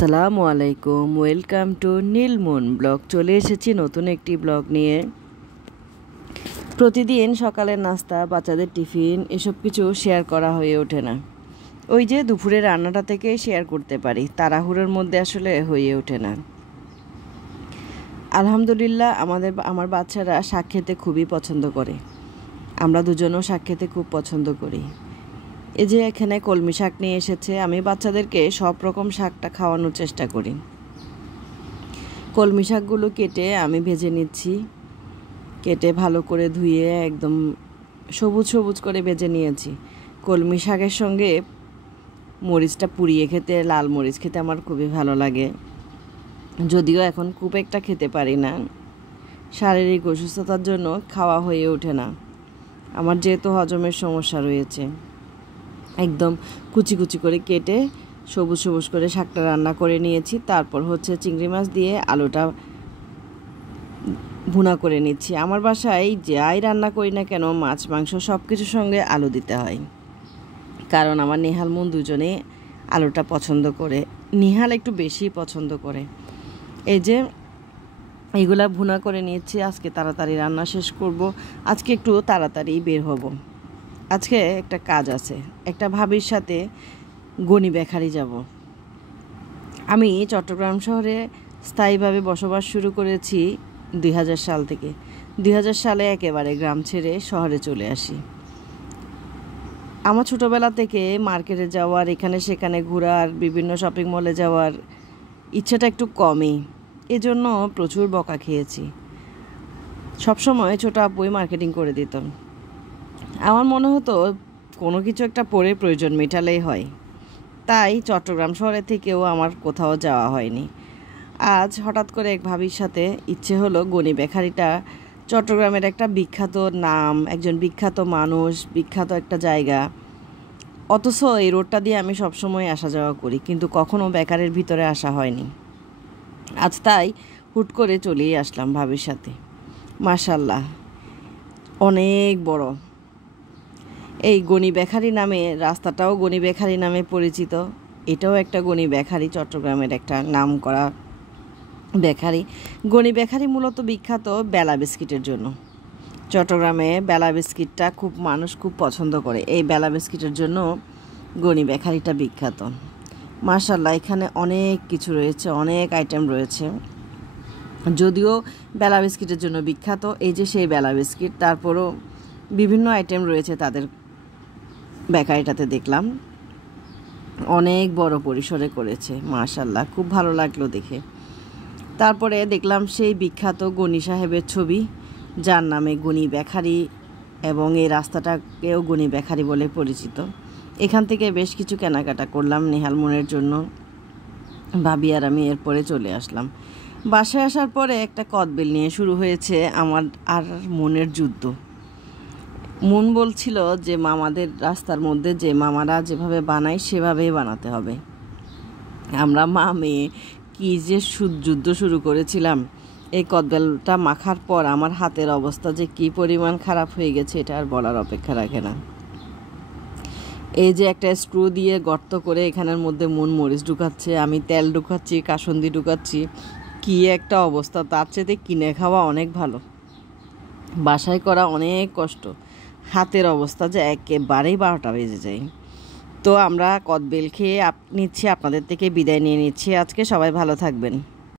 আসসালামু আলাইকুম, welcome to নীলমুন blog. চলে এসেছি নতুন একটি ব্লগ নিয়ে। প্রতিদিন সকালের নাস্তা, বাচ্চাদের টিফিন এসব কিছু শেয়ার করা হয়ে ওঠে না। ওই যে দুপুরের রান্নাটা থেকে শেয়ার করতে পারি, তাড়াহুড়োর মধ্যে আসলে হয়ে ওঠে না। আলহামদুলিল্লাহ আমার বাচ্চারা শাক খেতে খুবই পছন্দ করে। আমরা দুজনও শাক খেতে খুব পছন্দ করি। এই যে এখানে কলমি শাক নিয়ে এসেছে, আমি বাচ্চাদেরকে সব রকম শাকটা খাওয়ানোর চেষ্টা করি। কলমি শাকগুলো কেটে আমি ভেজে নিচ্ছি। কেটে ভালো করে ধুয়ে একদম সবুজ সবুজ করে ভেজে নিয়েছি। কলমি শাকের সঙ্গে মরিচটা পুড়িয়ে খেতে, লাল মরিচ খেতে আমার খুবই ভালো লাগে। যদিও এখন খুব একটা খেতে পারি না, শারীরিক অসুস্থতার জন্য খাওয়া হয়ে ওঠে না। আমার যেহেতু হজমের সমস্যা রয়েছে, একদম কুচি কুচি করে কেটে সবুজ সবুজ করে শাকটা রান্না করে নিয়েছি। তারপর হচ্ছে চিংড়ি মাছ দিয়ে আলুটা ভুনা করে নিচ্ছি। আমার বাসায় যাই রান্না করি না কেন, মাছ মাংস সব কিছুর সঙ্গে আলু দিতে হয়, কারণ আমার নেহাল মন দুজনে আলুটা পছন্দ করে। নিহাল একটু বেশি পছন্দ করে। এই যে এইগুলা ভুনা করে নিয়েছি। আজকে তাড়াতাড়ি রান্না শেষ করব। আজকে একটু তাড়াতাড়ি বের হব। আজকে একটা কাজ আছে, একটা ভাবির সাথে গনি বেখারি যাব। আমি চট্টগ্রাম শহরে স্থায়ীভাবে বসবাস শুরু করেছি 2000 সাল থেকে। 2000 সালে একেবারে গ্রাম ছেড়ে শহরে চলে আসি। আমার ছোটোবেলা থেকে মার্কেটে যাওয়ার, এখানে সেখানে ঘোরার, বিভিন্ন শপিং মলে যাওয়ার ইচ্ছাটা একটু কমই। এজন্য প্রচুর বকা খেয়েছি। সবসময় ছোটো আপুই মার্কেটিং করে দিত। আমার মনে হতো কোনো কিছু একটা পরে প্রয়োজন মেটালেই হয়। তাই চট্টগ্রাম শহরে থেকেও আমার কোথাও যাওয়া হয়নি। আজ হঠাৎ করে এক ভাবির সাথে ইচ্ছে হলো গনি বেখারিটা চট্টগ্রামের একটা বিখ্যাত নাম, একজন বিখ্যাত মানুষ, বিখ্যাত একটা জায়গা। অথচ এই রোডটা দিয়ে আমি সবসময় আসা যাওয়া করি, কিন্তু কখনো বেকারের ভিতরে আসা হয়নি। আজ তাই হুট করে চলেই আসলাম ভাবির সাথে। মাশাআল্লাহ, অনেক বড়। এই গনি বেখারি নামে রাস্তাটাও গনি বেখারি নামে পরিচিত। এটাও একটা গনি বেখারি, চট্টগ্রামের একটা নাম করা বেখারি। গনি বেখারি মূলত বিখ্যাত বেলা বিস্কিটের জন্য। চট্টগ্রামে বেলা বিস্কিটটা মানুষ খুব পছন্দ করে। এই বেলা বিস্কিটের জন্য গনি বেখারিটা বিখ্যাত। মাশাআল্লাহ, এখানে অনেক কিছু রয়েছে, অনেক আইটেম রয়েছে। যদিও বেলা বিস্কিটের জন্য বিখ্যাত, এই যে সেই বেলা বিস্কিট, তারপরও বিভিন্ন আইটেম রয়েছে তাদের বেকারিটাতে। দেখলাম অনেক বড় পরিসরে করেছে। মাশাআল্লাহ, খুব ভালো লাগলো দেখে। তারপরে দেখলাম সেই বিখ্যাত গনি সাহেবের ছবি, যার নামে গনি বেখারি, এবং এই রাস্তাটাকেও গনি বেখারি বলে পরিচিত। এখান থেকে বেশ কিছু কেনাকাটা করলাম নেহাল মনের জন্য। ভাবি আর আমি এরপরে চলে আসলাম। বাসায় আসার পরে একটা কদবেল নিয়ে শুরু হয়েছে আমার আর মনের যুদ্ধ। মন বলছিল যে মামাদের রাস্তার মধ্যে যে মামারা যেভাবে বানায় সেভাবেই বানাতে হবে। আমরা মা মেয়ে কী যে যুদ্ধ শুরু করেছিলাম। এই কদবেলটা মাখার পর আমার হাতের অবস্থা যে কী পরিমাণ খারাপ হয়ে গেছে, এটা আর বলার অপেক্ষা রাখে না। এই যে একটা স্ক্রু দিয়ে গর্ত করে এখানের মধ্যে মরিচ ঢুকাচ্ছে, আমি তেল ঢুকাচ্ছি, কাসুন্দি ঢুকাচ্ছি। কী একটা অবস্থা! তার চেয়ে কিনে খাওয়া অনেক ভালো। বাসায় করা অনেক কষ্ট। হাতের অবস্থা যে একেবারেই 12টা বেজে যায়। তো আমরা কদবেল খেয়ে নিচ্ছি, আপনাদের থেকে বিদায় নিয়ে নিচ্ছি আজকে। সবাই ভালো থাকবেন।